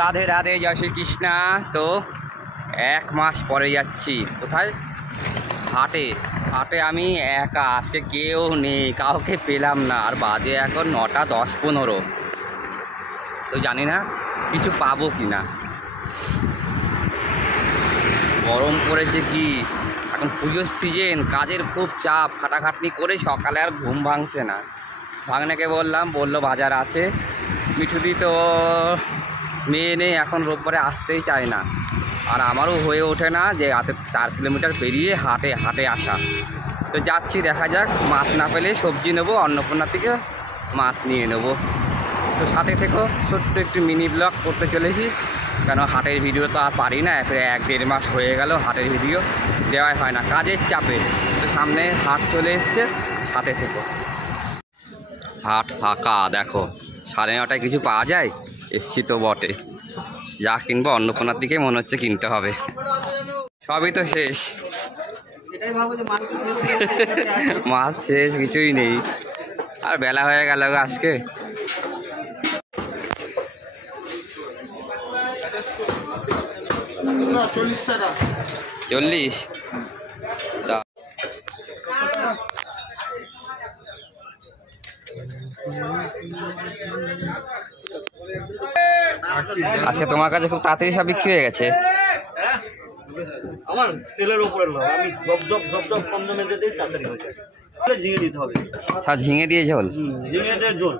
রাধে রাধে, জয় শ্রীকৃষ্ণা। তো 1 মাস পরে যাচ্ছি কোথায়? হাটে। হাটে আমি একা, আজকে কেউ নেই, কাউকে পেলাম না। আর বাজে এখন 9টা 10-15। তো জানি না কিছু পাবো কি না। গরম পড়েছে কি, এখন পুজোর সিজন, কাজের খুব চাপ, খাটাখাটনি করে সকালে আর ঘুম ভাঙছে না। ভাগনাকে বললাম, বললো বাজার আছে। মিঠুদি তো মেয়ে নেই, এখন রোববারে আসতেই চায় না। আর আমারও হয়ে ওঠে না যে হাতে 4 কিলোমিটার পেরিয়ে হাটে আসা। তো যাচ্ছি, দেখা যাক। মাছ না পেলে সবজি নেবো, অন্নপূর্ণা থেকে মাছ নিয়ে নেবো। তো সাথে থেকেও ছোট্ট একটু মিনি ব্লগ করতে চলেছি, কেন হাটের ভিডিও তো আর পারি না। 1-1.5 মাস হয়ে গেল হাটের ভিডিও দেওয়াই হয় না, কাজের চাপে। তো সামনে হাট চলে এসছে, সাথে থেকেও। হাট ফাঁকা, দেখো 9:30টায় কিছু পাওয়া যায়? এসছি তো বটে, যা কিনবো অন্নপূর্ণার দিকে মনে হচ্ছে কিনতে হবে। সবই তো শেষ, মাছ শেষ, কিছুই নেই। আর বেলা হয়ে গেল আজকে। $40। আজকে তোমার কাছে খুব তাড়াতাড়ি সব বিক্রি হয়ে গেছে। আমার তেলের উপরে আমি জব কম দামে দিয়ে দিই, তাড়াতাড়ি হয়ে যায়। ঝিঙে দিতে হবে, সব ঝিঙে দিয়ে ঝোল। ঝিঙে দিয়ে ঝোল।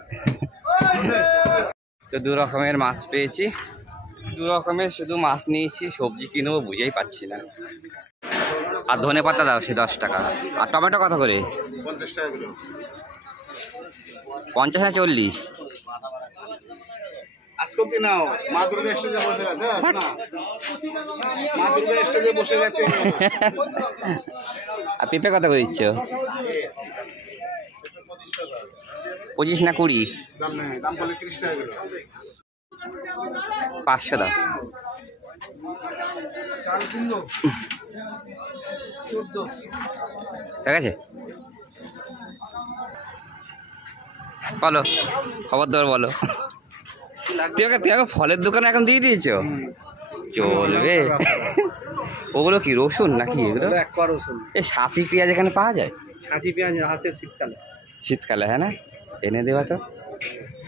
তো 2 রকমের মাছ পেয়েছি, 2 রকমের শুধু মাছ নিয়েছি। সবজি কিনবো বুঝেই পাচ্ছি না। আর ধনে পাতা দাও, সে 10 টাকা। আর টমেটো কত করে? 50 টাকা কিলো। 50 না 40? আজকে কি নাও, মা দুর্গা স্টেজে বসে গেছে না? মা দুর্গা স্টেজে বসে গেছে। আর পেঁপে কত করে দিচ্ছ? 25 না 20? দাম নেই, দাম বলে 30 টাকা কিলো। 500 দাও। ঠিক আছে, বলো খবর দেওয়ার, বলো। তুই আমাকে ফলের দোকানে এখন দিয়ে দিয়েছ? চলবে। ওগুলো কি রসুন নাকি এগুলো? একবার রসুন। এই সাঁচি পেঁয়াজ এখানে পাওয়া যায়? ছাঁচি পেঁয়াজ হাতে শীতকালে। শীতকালে, হ্যাঁ না? এনে দেওয়া তো।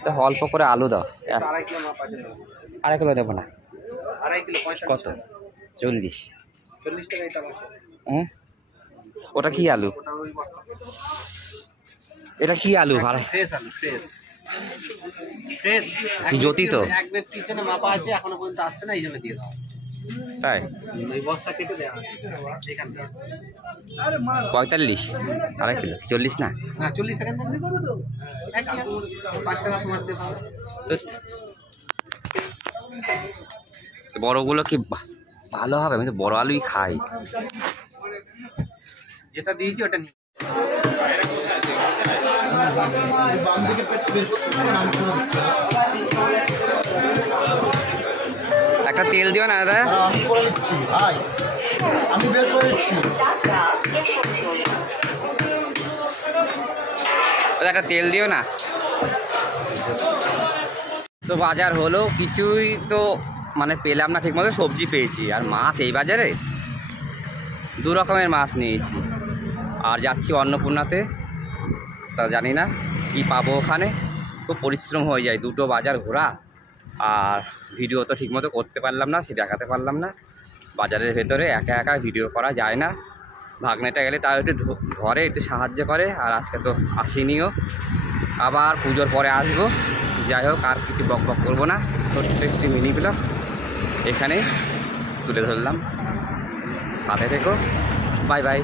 তা অল্প করে আলু দাও। 2.5 কিলো মাপ আছে। 2.5 কিলো দেবো না। 2.5 কিলো 45 কত? 40। 40 টাকা এটা আছে। হ্যাঁ, ওটা কি আলু? ওটা ওই বস্তা। এটা কি আলু? ভালো ফ্রেশ আলু, ফ্রেশ। ফ্রেশ। কি জ্যোতি তো? এক ব্যক্তির জন্য মাপা আছে, এখনো পর্যন্ত আসছে না, এই জন্য দিয়ে দাও। তাই? এই বস্তা কেটে দেওয়া আছে এখান থেকে। 45, 2.5 কিলো 40 না? না 40 সেকেন্ড দাম দিবো তো। 1 কিলো 5 টাকা তোমার দিয়ে পাবো। বড়গুলো কি ভালো হবে? আমি তো বড় আলুই খাই। যেটা দিয়েছি ওটা নিয়ে। একটা তেল দিও না দাদা। আমি করে দিচ্ছি ভাই, আমি বের করে দিচ্ছি। একটা তেল দিও না। তো বাজার হলো, কিছুই তো মানে পেলাম না ঠিক মতো। সবজি পেয়েছি, আর মাছ এই বাজারে 2 রকমের মাছ নিয়েছি। আর যাচ্ছি অন্নপূর্ণাতে, তা জানি না কি পাবো ওখানে। খুব পরিশ্রম হয়ে যায় 2টো বাজার ঘোরা, আর ভিডিও তো ঠিকমতো করতে পারলাম না, সে দেখাতে পারলাম না। বাজারের ভেতরে একা একা ভিডিও করা যায় না। ভাগ্নেটা গেলে তাও একটু ধরে, একটু সাহায্য করে। আর আজকে তো আসিনিও, আবার পুজোর পরে আসবো। যাই হোক, আর কিছু বক বক করবো না, ছোট্ট একটি মিনি ব্লগ এখানে তুলে ধরলাম। সাথে থেকো, বাই বাই।